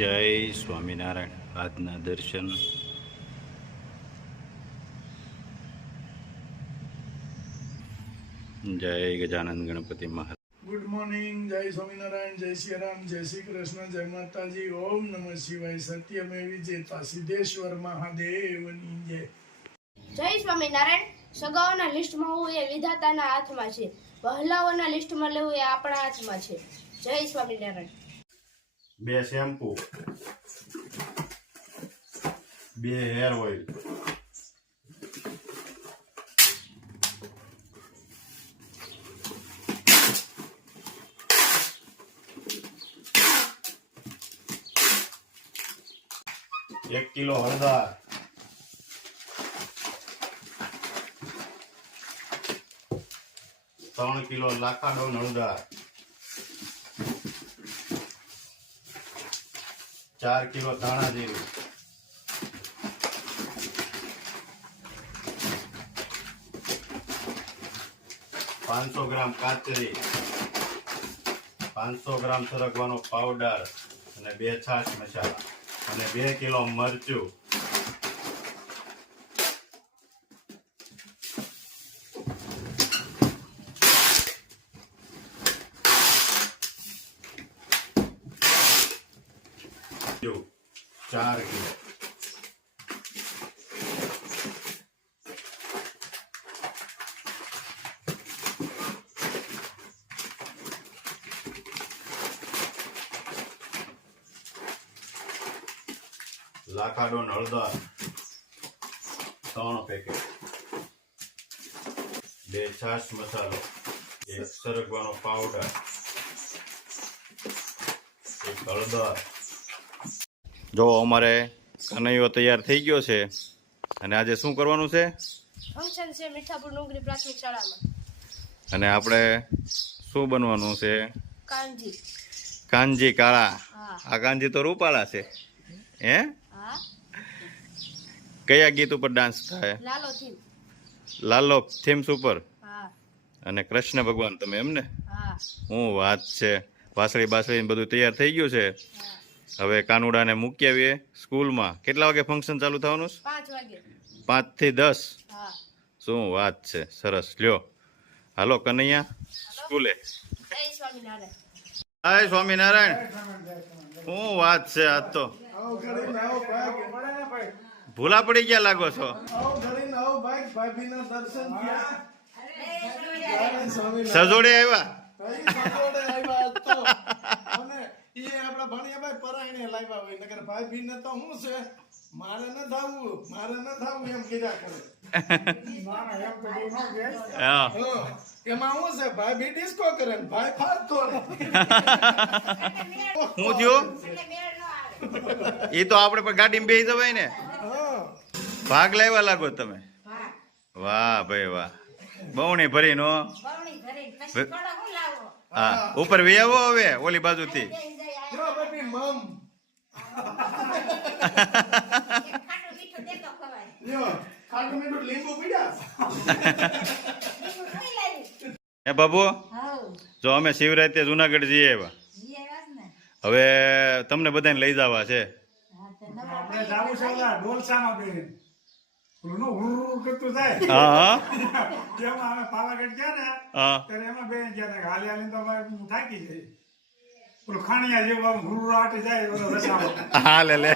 જય સ્વામિનારાયણ. આજના દર્શન જય ગજાનંદ ગણપતિ મહારાજ. Good morning. જય સ્વામિનારાયણ, જય શ્રી રામ, જય શ્રી કૃષ્ણ, જય માતાજી. ઓમ નમઃ શિવાય. સત્યમેવ જયતા. સિદ્ધેશ્વર મહાદેવની જય. જય સ્વામિનારાયણ. સગાઓના લિસ્ટમાં હોવું એ વિધાતાના હાથમાં છે. વહલાઓના લિસ્ટમાં લેવું એ આપણા હાથમાં છે. જય સ્વામિનારાયણ. 2 શેમ્પુ, 2 હેર ઓઇલ, એક કિલો હળદર, 3 કિલો લાખાડો હળદર, 4 કિલો ધાણા જીરું, 500 ગ્રામ કાચરી, 500 ગ્રામ સરગવાનો પાવડર અને 2 છાશ મસાલા અને 2 કિલો મરચું. જો 4 કિલો. લાખાડો હળદર 3 પેકેટ, 2 છાશ મસાલો, 1 સરગવાનો પાવડર, 1 હળદર. જો અમારે કનૈયો તૈયાર થઈ ગયો છે અને આજે શું કરવાનું છે? ફંક્શન છે મીઠાપુર ડુંગરી પ્રાથમિક શાળામાં. અને આપણે શું બનવાનું છે? કાંજી. કાનજી કાળા. હા. આ કાનજી તો રૂપાળા છે. હે? હા. કયા ગીત ઉપર ડાન્સ થાય? લાલો થીમ. લાલો થીમ્સ ઉપર. હા. અને કૃષ્ણ ભગવાન તમે એમ ને? હા. હું વાત છે. વાસળી બાસળી બધું તૈયાર થઈ ગયું છે. હા. હવે કાનુડાને મૂકી આવીએ સ્કૂલમાં. કેટલા વાગે ફંક્શન ચાલુ થવાનું છે? 5 વાગે. 5 થી 10. હા. શું વાત છે. સરસ. લ્યો હાલો કનૈયા સ્કૂલે. જય સ્વામિનારાયણ. હાય સ્વામિનારાયણ. શું વાત છે આજ તો. આવો ઘડીને આવો ભાઈ. ભૂલા પડી ગયા લાગો છો. આવો ઘડીને આવો ભાઈ. ભાભીના દર્શન થયા. જય સ્વામિનારાયણ. સજોડે આવ્યા. ભાઈ સજોડે આવ્યા આજ તો. અને ઈ આપણા ભણિયાભાઈ પરાયણે લાવ્યા હોય. નકર ભાભીને તો શું છે, મારે ન થાવું એમ કીધા કરે. હા. એમાં શું છે, ભાભી ડિસ્કો કરે ને ભાઈ ફાટતો રહે. શું થયું? એ તો આપણે પણ ગાડીમાં બેસી જવાય ને. હા. ભાગ લાવ્યા લાગો તમે. વાહ ભાઈ વાહ. બહુણી ભરી નો. હા ઉપર વી આવો હવે ઓલી બાજુથી. જો ભાભી મમ. લ્યો ખાટું મીઠું લીંબુ પીડ્યા. હે બાબુ, જો અમે શિવરાત્રી જુનાગઢ જઈએ આવ્યા. હવે તમને બધાને લઈ જવા છે. આપણે જાવું છે ઓલા ડોલસામાં બેહીને. ઓલું હુરુ કરતું થાય. હા હા જેમાં અમે પાવાગઢ ગયા ને હા. ત્યારે એમાં બેહીને ગયા હતા. હાલી હાલીને તો અમારે થાકી જાય. ઓલું ખાણિયા જેવું આમ હુરુ આટી જાય ઓલો રસામાં. હા લે લે.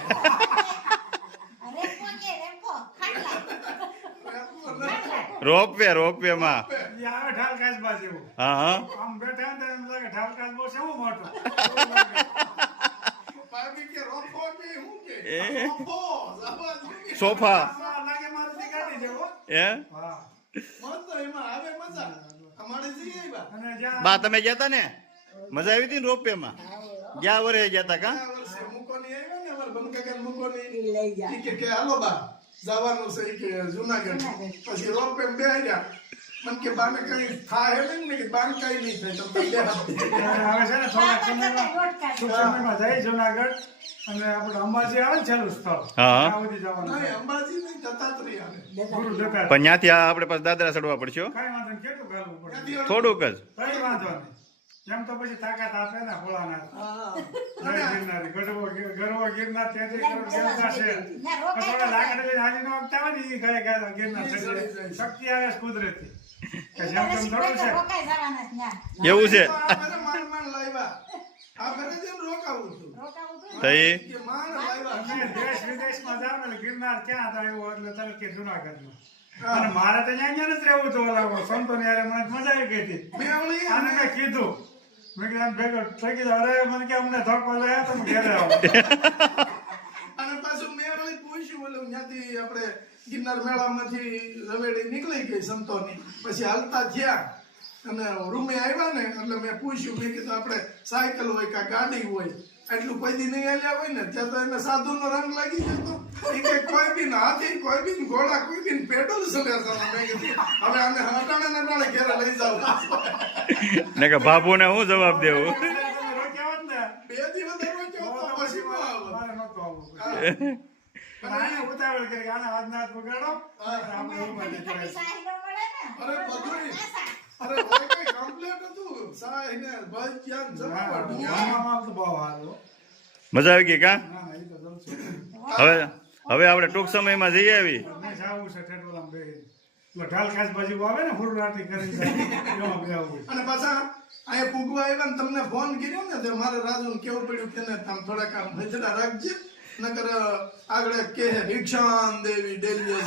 રોપવે માં. ઈ આવે ઢાલ કાચબા જેવું. હા હા. આમ બેઠા ને તો એમ લાગે ઢાલ કાચબો છે એવું મોટો. ભાભી કે રોફો કે હું કે એ રોફો જવા દો. સોફા. આમાં લાગે મારુતિ ગાડી જેવો. હે હા. મસ્ત એમાં આવે મજા. અમારે જઈએ આવ્યા. અને જ્યાં બા તમે ગયા તા ને? મજા આવી હતી ને રોપવે માં? ગયા વર્ષે ગયા તા કા? આ વર્ષે મુકોની આવ્યા ને અમારે બંકાકા મુકોની ઈ કે હાલો બા જવાનું છે ઈ કે જુનાગઢ. પછી રોપે બેહ્યા. મન કે બાને કઈ થાય નહીં ને કે બાને કઈ નહીં થાય તો તમે હવે છે ને થોડાક સમયમાં જઈ જુનાગઢ અને આપણે અંબાજી આવે ને છેલ્લું સ્થળ હા. ત્યાં સુધી જવાનું છે. નહીં અંબાજી નહીં દત્તાત્રેય આવે. ગુરુ દત્તાત્રેય. પણ ત્યાંથી આપણે પાસે દાદરા ચડવા પડશે હો. કાંઈ વાંધો નહીં, કેટલું કરવું પડે? ત્યાંથી થોડુંક જ. કંઈ વાંધો નહીં. એમ તો પછી તાકાત આપે ને ભોળાનાથ. હા જય ગિરનારી. ગઢવો બાબા ગિરનાર 33 કરોડ દેવતા છે. પણ થોડા લાકડા લઈને હાલી ન આવતા હોય ને ઈ ગયા ગિરનાર ચડી જાય. શક્તિ આવે છે કુદરતી. કે જેમ તેમ થોડું છે. એવું છે આ બધા માન માન લાવ્યા. આ બધા જેમ રોકાવું છું. તો એ કે માન લાવ્યા. તમે દેશ વિદેશમાં જાઓ ને ગિરનાર ક્યાં હતા એવું એટલે તમે કે જુનાગઢમાં. અને મારે તો અહીંયા જ રહેવું હતું ઓલા સંતોની હારે મને મજા આવી ગઈ હતી. મેં ઓલી આને મેં કીધું મેં કીધું આમ ભેગો થઈ ગયો અરે મને કે અમને ધોકો લાયા તમે ઘરે આવો. અને પાછું મેં ઓલી પૂછ્યું ઓલું ત્યાંથી આપણે ગિરનાર મેળામાંથી રવેડી નીકળી ગઈ સંતોની પછી હાલતા થયા અને રૂમે આવ્યા ને એટલે મેં પૂછ્યું મેં કીધું આપણે સાયકલ હોય કે ગાડી હોય એટલું કોઈ દી નહીં હાલ્યા હોય ને ત્યાં તો એને સાધુનો રંગ લાગી જતો એ કે કોઈ બી હાથી કોઈ બી ઘોડા કોઈ બી પેડલ ચલે છે મેં કીધું હવે આને હટાણે ને હટાણે ઘેરે લઈ જાવ ને કે બાપુને હું જવાબ દેવું તમે રોક્યા હોત ને 2 દિવસ રોક્યો તો પછી ન આવો મારે નહોતું આવવું. પણ આને ઉતાવળ કરી કે આને હાથના હાથ પકડો આપણે એવું માટે કહેવાય છે. અરે બધું અરે કોઈ કોઈ કમ્પ્લીટ હતું સાહેબ ને ભાઈ ક્યાં જવાનું આમાં તો બહુ હાલો. મજા આવી ગઈ કા ના ના એ તો જવું છે. હવે આપણે ટૂંક સમયમાં જઈ આવી અમે જાવું છે ઠેઠોલામાં બેહીને. પેલો ઢાલ ખાસ બાજુ આવે ને ફૂલરાટી કરીને એમાં બેહવું. અને પાછા અહીંયા પૂગવા આવ્યા ને તમને ફોન કર્યો ને તો મારે રાજુને કેવું પડ્યું કે ને તમે થોડાક આમ ભજડા રાખજે નકર આગળ કે ભિક્ષાન દેવી ડેલી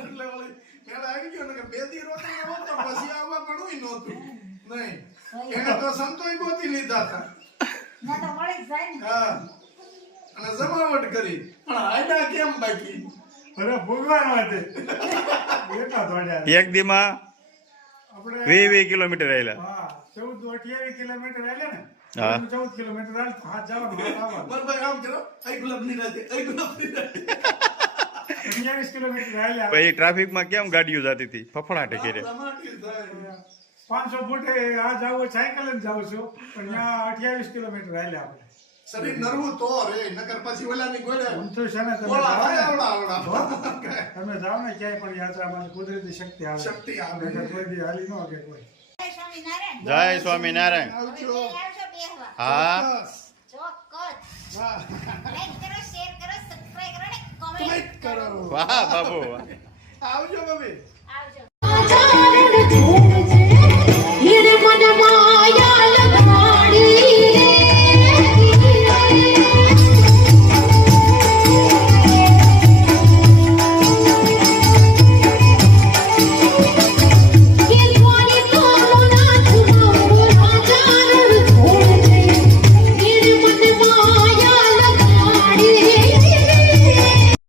એટલે ઓલી મેળા આવી ગયો ને કે 2 દી રોકાઈ ગયો તો પછી આવવા પડવું નહોતું નહીં એને તો સંતોય ગોતી લીધા હતા હા અને જમાવટ કરી પણ આયડા કેમ બાકી અરે ભગવાન વાતે એટલા દોડ્યા એક દીમાં આપણે 20 કિલોમીટર આવેલા હા 14-28 કિલોમીટર આલે ને હા. 14 કિલોમીટર આલે તો હાથ જવાનું હાથ આવવાનું. બરાબર આમ કરો આઈ ગુલાબ ની રાતે આઈ ગુલાબ ની રાતે 28 કિલોમીટર આલ્યા પછી ટ્રાફિકમાં કેમ ગાડીઓ જતી હતી ફફડાટે કરે ધમાટી થાય 500 ફૂટે આ જાવ સાયકલ જ જાઉં છું પણ ત્યાં 28 કિલોમીટર આલ્યા આપણે. શરીર નરવું તો રે નકર પછી ઓલાની ગોળે આમ તો છે ને તમે બોલા જાઓ થાય ને, આવડા તમે જાઓ ને ક્યાંય પણ યાત્રામાં કુદરતી શક્તિ આવે શક્તિ આવે. નહીંતર કોઈ દી હાલી ન કે કોઈ. જય સ્વામિનારાયણ આવજો હા બસ. વાહ ક્લિક કરો વાહ બાબુ આવજો મમ્મી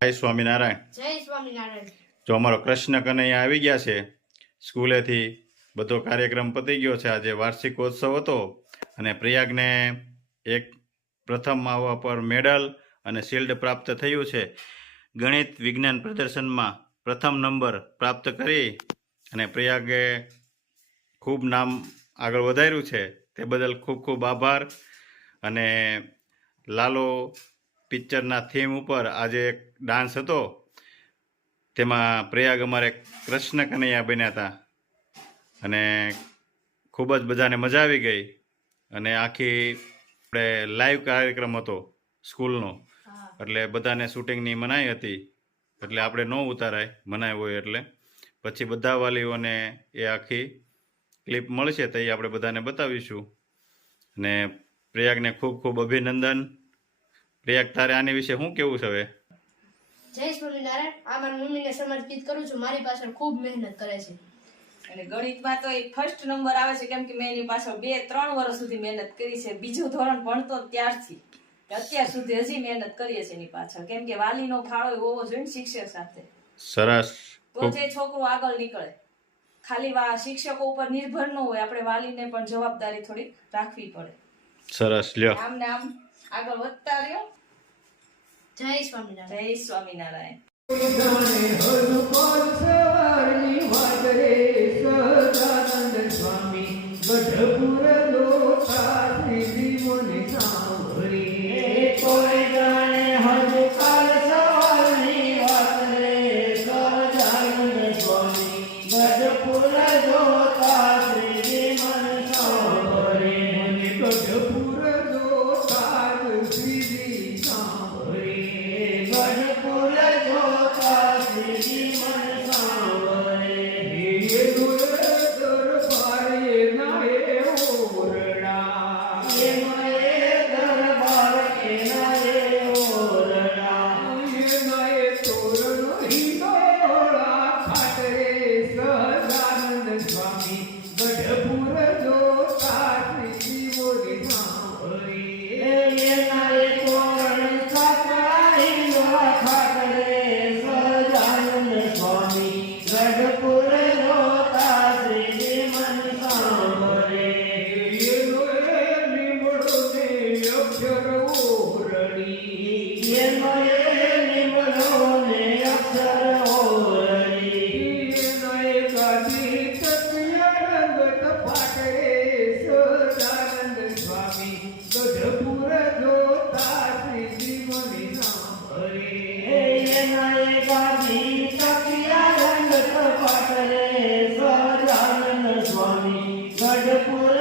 જય સ્વામિનારાયણ જય સ્વામિનારાયણ. જો અમારો કૃષ્ણ કનૈયા આવી ગયા છે સ્કૂલેથી બધો કાર્યક્રમ પતી ગયો છે આજે વાર્ષિકોત્સવ હતો અને પ્રયાગને એક પ્રથમ આવવા પર મેડલ અને શિલ્ડ પ્રાપ્ત થયું છે ગણિત વિજ્ઞાન પ્રદર્શનમાં પ્રથમ નંબર પ્રાપ્ત કરી અને પ્રયાગે ખૂબ નામ આગળ વધાર્યું છે તે બદલ ખૂબ ખૂબ આભાર અને લાલો પિક્ચરના થીમ ઉપર આજે એક ડાન્સ હતો તેમાં પ્રયાગ અમારે કૃષ્ણ કનૈયા બન્યા હતા અને ખૂબ જ બધાને મજા આવી ગઈ અને આખી આપણે લાઈવ કાર્યક્રમ હતો સ્કૂલનો એટલે બધાને શૂટિંગની મનાઈ હતી એટલે આપણે ન ઉતારાય મનાઈ હોય એટલે પછી બધા વાલીઓને એ આખી ક્લિપ મળશે તો એ આપણે બધાને બતાવીશું અને પ્રયાગને ખૂબ ખૂબ અભિનંદન. પ્રયાગ તારે આની વિશે શું કેવું છે હવે? જય સ્વામિનારાયણ. આ મારી મમ્મીને સમર્પિત કરું છું. મારી પાછળ ખૂબ મહેનત કરે છે. અને ગણિતમાં તો એ ફર્સ્ટ નંબર આવે છે કેમ કે મેં એની પાછળ 2-3 વર્ષ સુધી મહેનત કરી છે. બીજું ધોરણ ભણતો ત્યારથી અત્યાર સુધી હજી મહેનત કરીએ છીએ એની પાછળ કેમ કે વાલીનો ફાળો હોવો જોઈએ ને શિક્ષક સાથે સરસ. તો જે છોકરું આગળ નીકળે. ખાલી શિક્ષકો ઉપર નિર્ભર ન હોય આપણે વાલીને પણ જવાબદારી થોડી રાખવી પડે. સરસ લ્યો. આમ ને આમ આગળ વધતા રહ્યો. જય સ્વામિનારાયણ. જય સ્વામિનારાયણ. ગઢપુર સ્વામી ગઢપુર જોતા શ્રી મની નામ ભરે એના ગાદી તકિયા રંગ કપાટ રે સહજાનંદ સ્વામી ગઢપુર